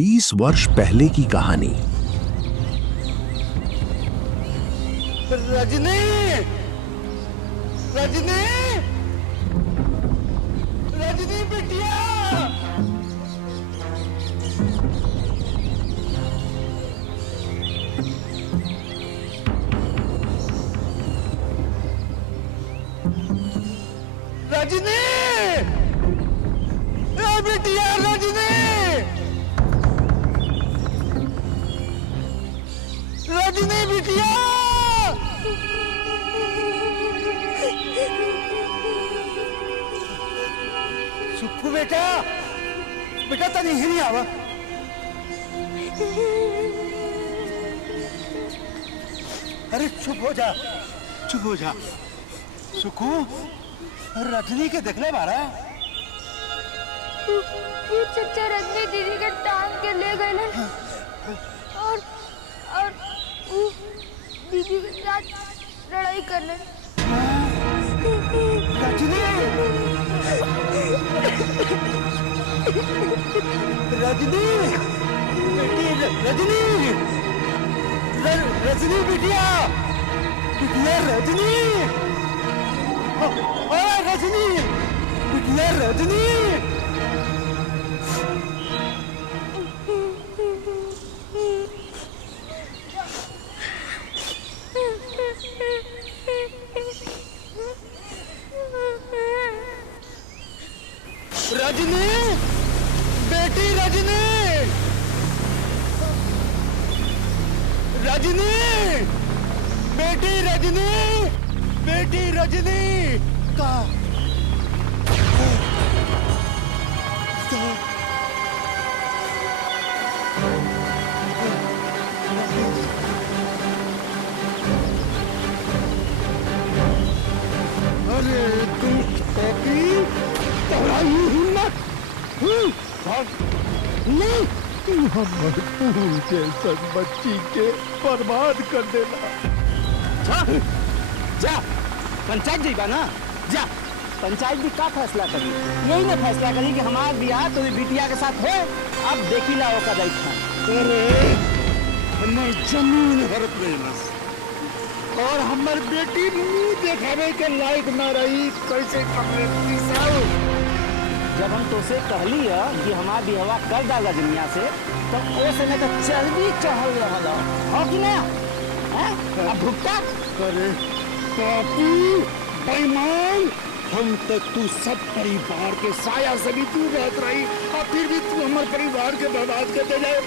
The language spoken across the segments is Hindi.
20 वर्ष पहले की कहानी। रजनी, रजनी, रजनी बिटिया, रजनी, बिटिया, रजनी, रजनी बिटिया। सुक्कू बेटा, बेटा तनी ही नहीं आवा। अरे चुप हो जा, चुप हो जा। सुक्कू, रजनी के देखने बारा ये चच्चा रजनी दीदी के टांग के ले गए और वो दीदी के साथ लड़ाई करने। रजनी, रजनी बेटी, रजनी, रजनी बिटिया, बिटिया रजनी, रजनी बिटिया, रजनी। रजनी बेटी, रजनी, रजनी बेटी, रजनी बेटी, रजनी का अरे तू पापी, तुम्हारी हिम्मत नहीं, हमर फूल जैसन बच्ची के बर्बाद कर देना। जा पंचायत जी का ना, जा पंचायत जी का फैसला करी, यही ना फैसला करी कि हमारा बियाह तो बिटिया के साथ हो। अब देखी ला वो कदाई था। अरे हमें जमीन हर प्रेमस और हमार बेटी मुंह देखावे के लायक न रही, कैसे कमरे पिसाओ। जब हम तो से कहली है कि हमारा बिहवा कर डाला दुनिया से, तो ओ समय तो चर्बी चढ़ल रहा हो कि ना, अब भुगता करे पापी बेईमान। हम तक तू सब परिवार के साया से भी दूर रहत रही और फिर भी तू हमारे परिवार के बर्बाद कर दे जाए।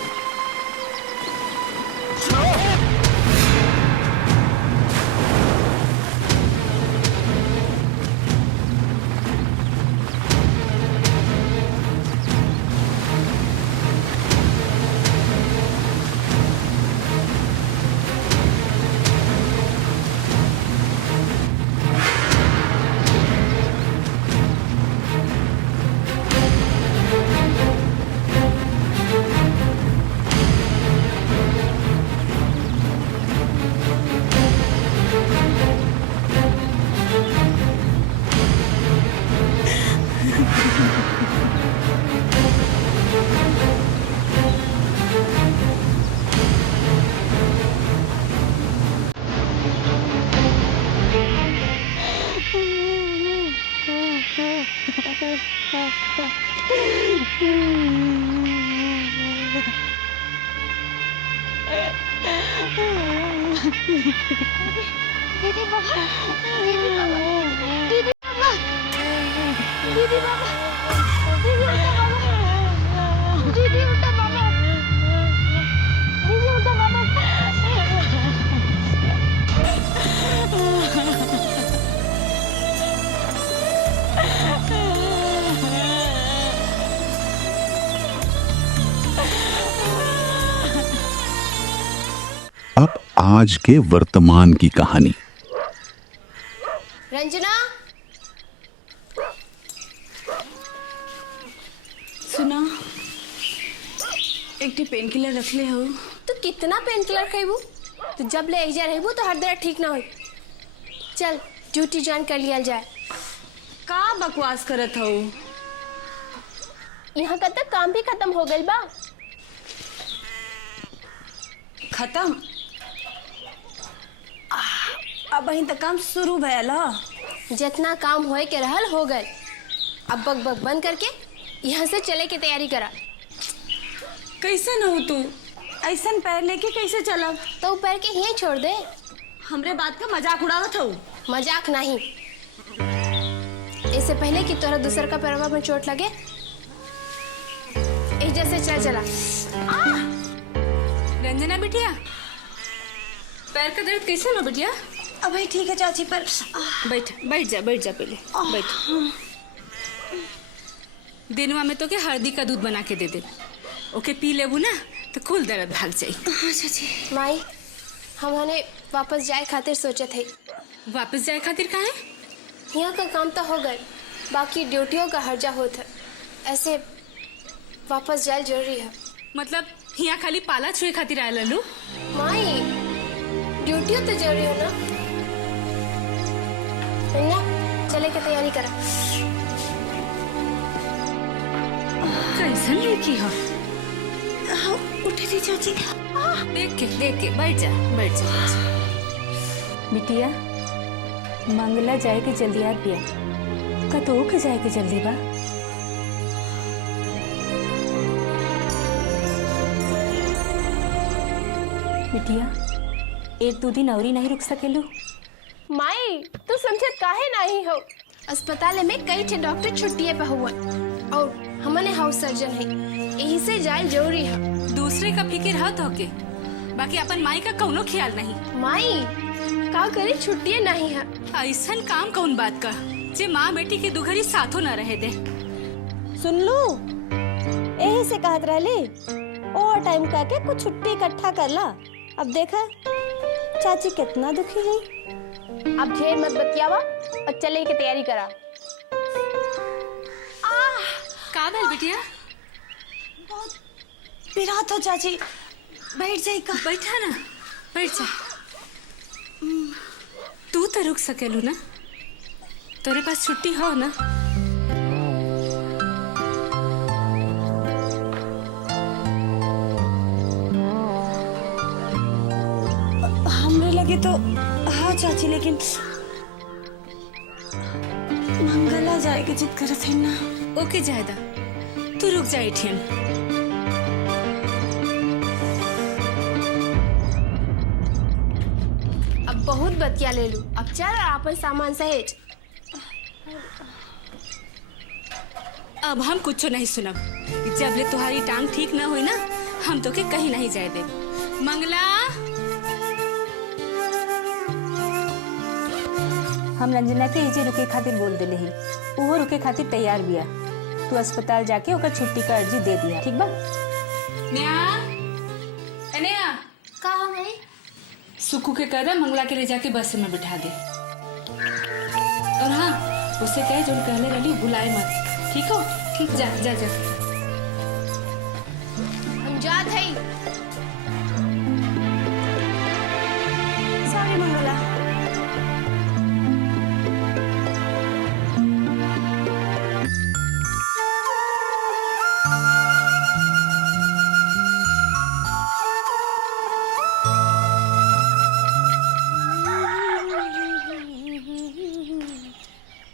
दीदी बाबा, दीदी बाबा, दीदी बाबा, दीदी बाबा, दीदी उठा बाबा, दीदी उठा बाबा, अब आज के वर्तमान की कहानी। रंजना, सुना, एक पेन किलर रख ले हो। तू कितना पेन किलर खाइबू? तो जब ले एजा रहबू तो हर दर्द ठीक ना हो। चल ड्यूटी ज्वाइन कर लिया जाए। का बकवास करत हो? यहाँ का तक काम भी खत्म हो गइल बा। खत्म। अब अहीं तक काम शुरू भयल ह। जितना काम होए के रहल हो गए। अब बक बक बंद करके यहाँ से चले की तैयारी करा। कैसे न हो तू? ऐसन पैर लेके कैसे चलब? तो पैर के यहीं छोड़ दे। हमरे बात का मजाक उड़ावत हो? मजाक नहीं। इससे पहले कि तोरा दूसर का पैरवा में चोट लगे, एजा से चल चला। रंजना बिटिया, पैर का दर्द कैसे हो बिटिया? अब ठीक है चाची, पर बैठ जा पहले बैठ। दिनवा में तो के हल्दी का दूध बना के दे दे, ओके पी लेबू ना तो कुल दर्द भाग जाई। हाँ चाची। माई, हमने वापस जाए खातिर सोचे थे। वापस जाए खातिर कहाँ है? यहाँ का काम तो हो गए, बाकी ड्यूटियों का हर्जा होता है। ऐसे वापस जाए जरूरी है। मतलब यहाँ खाली पाला छुए खातिर आए लल्लू? माई, ड्यूटियों तो जरूरी हो ना। चले के तैयारी करा। कैसन लड़की हो? उठे थी चाची। देख के बैठ जा। बिटिया, मंगला जाए के जल्दी आ पिया। कतो के जाए के जल्दी बा? बिटिया, एक दो दिन और ही नहीं रुक सकेलू? माई, तू समझत काहे नहीं हो? अस्पताल में कई ठे डॉक्टर छुट्टिए पे हुआ और हमने हाउस सर्जन है, यही से जाए जरूरी है। दूसरे का फिक्र है तो के, बाकी अपन माई का कौनो ख्याल नहीं। माई, का करे छुट्टिए नहीं है। ऐसन काम कौन बात का जे माँ बेटी के दुघरी साथों न रहे दे। सुन लू, यही से कहत रहली और टाइम का के कुछ छुट्टी इकट्ठा कर ला। अब देखा चाची कितना दुखी है। अब ढेर मत बतियावा और चले की तैयारी करा। का भेल बिटिया? पिरात हो चाची, बैठ जाए का। बैठा ना, बैठ जा। तू तो रुक सकेलू ना? तेरे पास छुट्टी हो ना? हमरे लगे तो हाँ चाची, लेकिन मंगला जाए के जिद करत है ना। ओके जायदा, तू रुक जा एटीएम। अब बहुत बतिया ले लू, अब चल अपन सामान सहेज। अब हम कुछ नहीं सुनब। जब ले तुम्हारी टांग ठीक ना हुई ना, हम तो के कहीं नहीं जाए दे। मंगला, हम रंजना के एजे रुके खातिर बोल दिले ही, वो रुके खातिर तैयार बिया। तू अस्पताल जाके ओकर छुट्टी का अर्जी दे दिया, ठीक बा? नेहा, का हमारी सुकू के कदम मंगला के ले जाके बस में बिठा दे। और हाँ, उसे कहे जो कहले रही बुलाए मत, ठीक हो? ठीक, जा जा जा। हम जात है। सॉरी मंगला।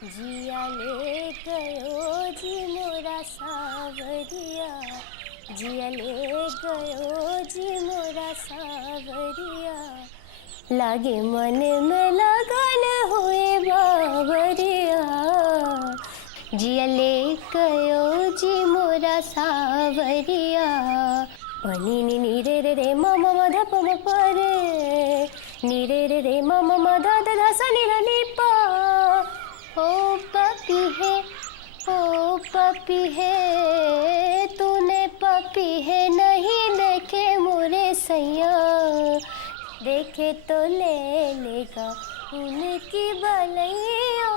जिया ले गयो जी मोरा सावरिया, जिया ले गयो जी मोरा सावरिया, लागे मन में लगन हुए बावरिया, जिया ले गयो जी मोरा सावरिया। पनी नी नी रे रे रे म म ध प म प रे, नी रे रे रे म म ध ध ध स नि र नि प। ओ पपी है तूने पपी है नहीं देखे मोरे सैया, देखे तो ले लेगा उनकी बलैया।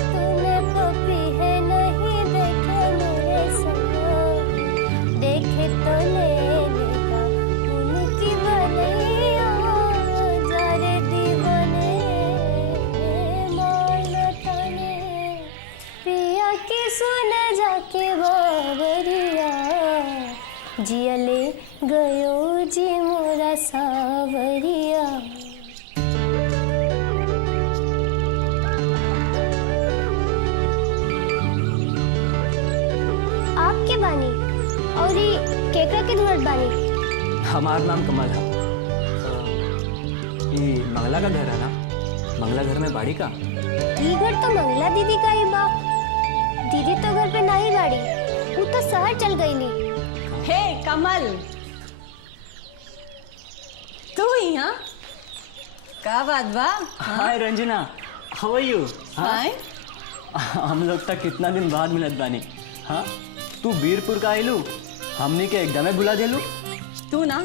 तूने पपी है नहीं देखे मोरे सैया, देखे तो ले लेगा उनकी बलैया। जारे दीवाने माना तने पिया की सुन जाके बावरिया, जिया ले गयो जी मोरा सावरिया। आप के बानी और ये केकरा के ढूंढत बानी? हमार नाम कमल है। ये मंगला का घर है ना? मंगला घर में बाड़ी का? ये घर तो मंगला दीदी का ही बा। दीदी तो घर पे नहीं बाड़ी, वो तो शहर चल गई नी। हे कमल, तू ही? हाँ, का बात बा? हाय रंजना, हाउ आर यू? हाय, हम लोग तक कितना दिन बाद मिलत बानी। हाँ, तू बीरपुर का आइलू, हमनी के एकदमे भुला देलू। तू ना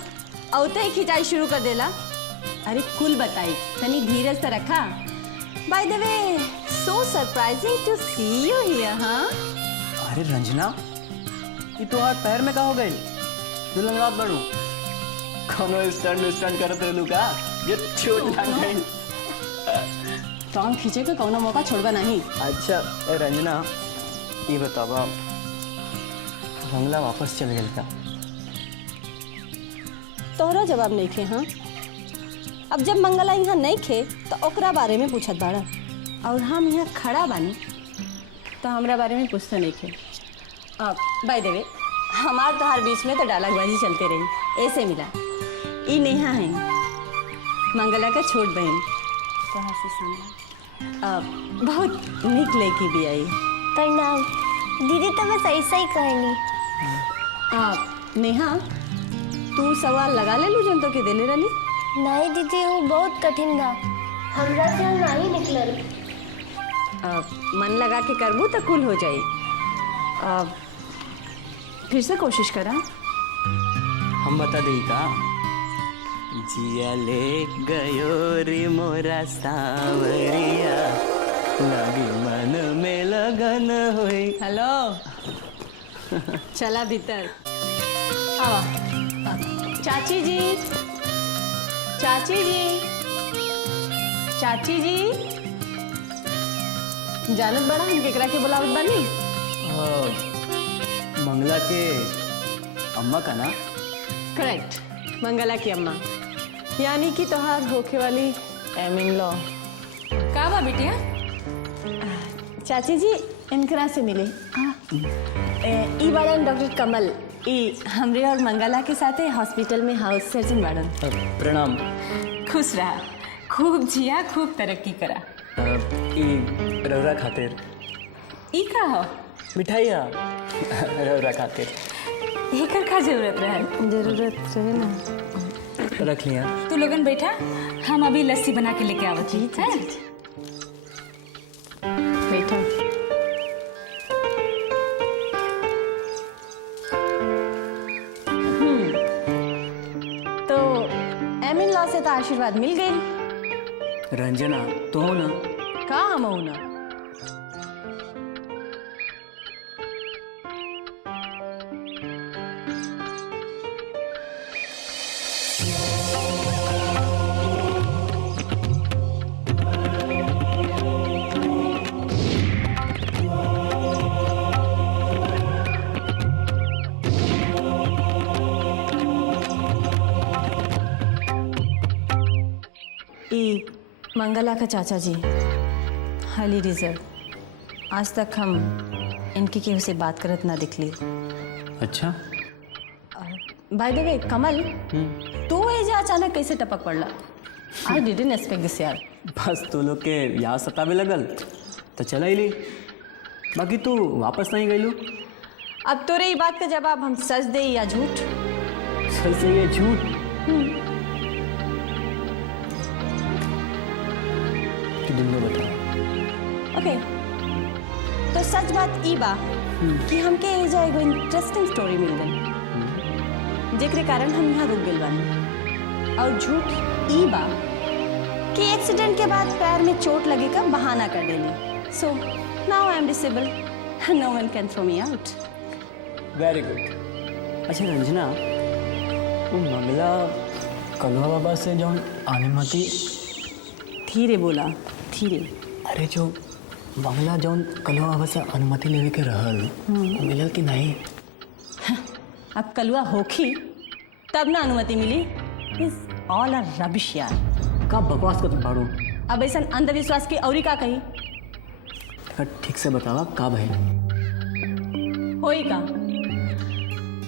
औते ही खिंचाई शुरू कर देला। अरे कुल बताई, तनी धीरज से रखा। By the way, so surprising to see you here. हाँ, अरे रंजना, ये तो हाथ पैर में का हो गई? तू लंगड़ात बड़ू, कोनो स्टंट करत रहलू का? ये चोट लग गई। टांग खींचे के कौनो मौका छोड़वा नहीं। अच्छा ए रंजना, ये बतावा बंगला वापस चल गया का? तोहरा जवाब नहीं खे। हाँ, अब जब मंगला यहाँ नहीं खे तो ओकरा बारे में पूछत बाड़ा, और हम यहाँ खड़ा बानी तो हमरा बारे में पूछते नहीं खे। अब बाय द वे, हमार तोहार बीच में तो डालाबाजी चलते रही, ऐसे मिला। ई नेहा है मंगला का छोट बहन, तोहार से सामना बहुत निक लेके भी आई। प्रणाम दीदी, तो बस ऐसा ही कहनी। नेहा, तू सवाल लगा ले लू जन तो के देले रही? नहीं दीदी, वो बहुत कठिन था, हमरा से वो नहीं निकलल। मन लगा के करबू तो कुल हो जाई। फिर से कोशिश करा। हम बता दे का? जिया ले गयो रे मोरा सावरिया, लगी मन में लगन होई। हेलो, चला भीतर। आवा। चाची जी, चाची जी, चाची जी, जानत बड़ा हम केकरा के बुलावत बानी? मंगला के अम्मा का ना? करेक्ट, मंगला की अम्मा, यानी कि तोहार होखे वाली एमिन लॉ। का बा बिटिया? चाची जी, इनकरा से मिले। ई बाड़न डॉक्टर कमल, ई हमरे और मंगला के साथे हॉस्पिटल में हाउस सर्जन बाड़न। प्रणाम। खुश रहा, खूब जिया, खूब तरक्की करा। ई रौरा खातिर ई का हो? मिठाई है रौरा खातिर। एकर का जरूरत रहे? जरूरत रहे ना, रख लिया। तू लोगन बैठा, हम अभी लस्सी बना के लेके आवत ही। बैठो। तो एमिन लॉ से तो आशीर्वाद मिल गई। रंजना, तो हो ना? का हम हो ना? ई मंगला का चाचा जी, हाईली रिजर्व। आज तक हम इनकी केहू से बात करत ना दिखली। अच्छा। बाय द वे कमल, तू एजे अचानक कैसे टपक पड़ला? आई डिडंट एक्सपेक्ट दिस यार। बस तो लोग के याद सतावे लगल तो चला ही ली, बाकी तू वापस नहीं गईलू। अब तोरे ई बात का जवाब हम सच दे या झूठ? सच से ये झूठ कि तुमने बताया। ओके, तो सच बात ई बा कि हमके एजा एगो इंटरेस्टिंग स्टोरी मिल गई, जेकरे कारण हम यहाँ रुक गइल बानी। और झूठ ई बा कि एक्सीडेंट के बाद पैर में चोट लगे का बहाना कर देली। So now I am disable, no one can throw me out. Very good. अच्छा रंजना, वो मंगला कलवा बाबा से जो अनुमति? धीरे बोला, धीरे। अरे जो मंगला जो कलवा बाबा से अनुमति लेवे के रहल, वो मिलल कि नहीं? अब कलुआ होखी तब ना अनुमति मिली। इज ऑल आर रबिश यार। का बकवास करत बाड़ू? अब ऐसा अंधविश्वास की औरी का कही ठीक से बतावा का भइल? होई का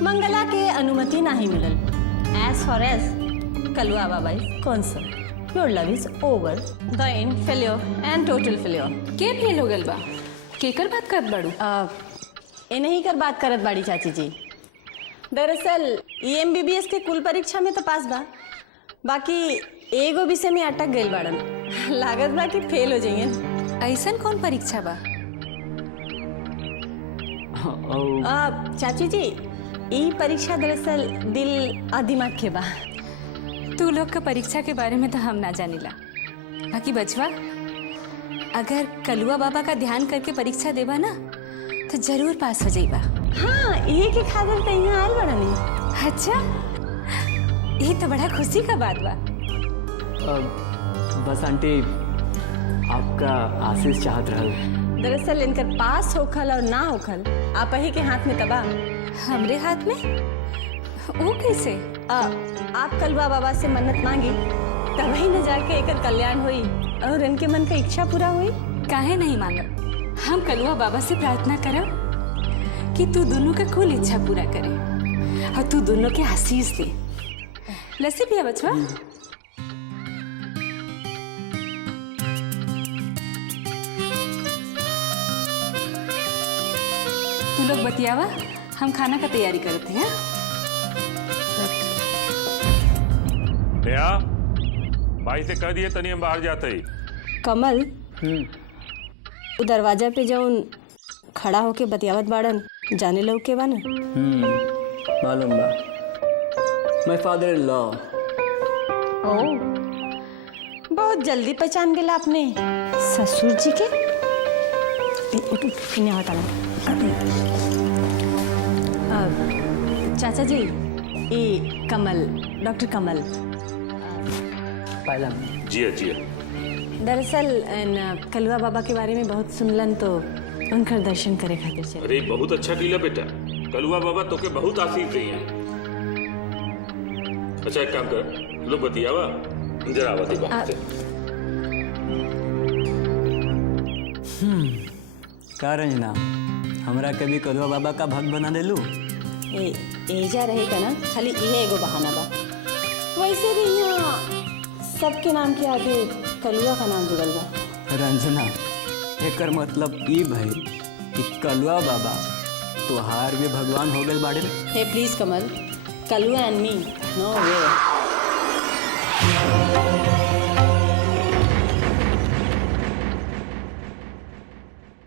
मंगला के अनुमति नहीं मिलल। As far as Kalua Baba is concern your love is over the end failure and total failure. के फेल हो गल बा? केकर बात करत बाड़ू? ए नहीं कर बात करत बाड़ी चाची जी। दरअसल EMBBS के कुल परीक्षा में तो पास बा, बाकी एगो विषय में अटक गइल बाड़न। लागत बा कि फेल हो जाइए। ऐसन कौन परीक्षा बा? चाची जी ई परीक्षा दरअसल दिल और दिमाग के बा। तू लोग का परीक्षा के बारे में तो हम ना जानिला, बाकी बचवा अगर कलुआ बाबा का ध्यान करके परीक्षा देबा ना तो जरूर पास हो जाइबा। हाँ ये के खातिर तो यहाँ आयल बड़ा नहीं। अच्छा, ये तो बड़ा खुशी का बात बा। बस आंटी आपका आशीष चाहत रहल। दरअसल इनकर पास होखल और ना होखल आप ही के हाथ में तबा। हमरे हाथ में? वो कैसे? आप कलुआ बाबा से मन्नत मांगी तब ही न जाके एकर कल्याण हुई और इनके मन का इच्छा पूरा हुई। काहे नहीं मांगब? हम कलुआ बाबा से प्रार्थना करब कि तू दोनों का कुल इच्छा पूरा करे और तू दोनों के आशीष दे। लस्सी पिया बचवा। तू लोग बतियावा, हम खाना का तैयारी करते हैं। नेहा, भाई से कह दिए तनी हम बाहर जाते ही। कमल वो दरवाजा पे जौन खड़ा होके बतियावत बाड़न जाने लो के बा ना? मालूम बा। My father in law. ओ बहुत जल्दी पहचान गेला आपने ससुर जी के। चाचा जी ये कमल, डॉक्टर कमल। पहला जिया जिया। दरअसल कलुआ बाबा के बारे में बहुत सुनलन तो उनकर दर्शन करे खातिर चले। अरे बहुत अच्छा कीला बेटा, कलुआ बाबा तो के बहुत आशीष दी हैं। अच्छा एक काम कर, लोग बतियावा जरा आवती बात से। का रंजना, हमरा कभी कलुआ बाबा का भक्त बना देलू? एजा रहेगा ना, खाली ये एगो बहाना बा। वैसे भी यहाँ सबके नाम के आगे कलुआ का नाम जुड़ल बा। रंजना एकर मतलब ई भइल कि कलुआ बाबा तुहार भी भगवान हो गए बाड़े। Hey please Kamal, Kalua and me no way.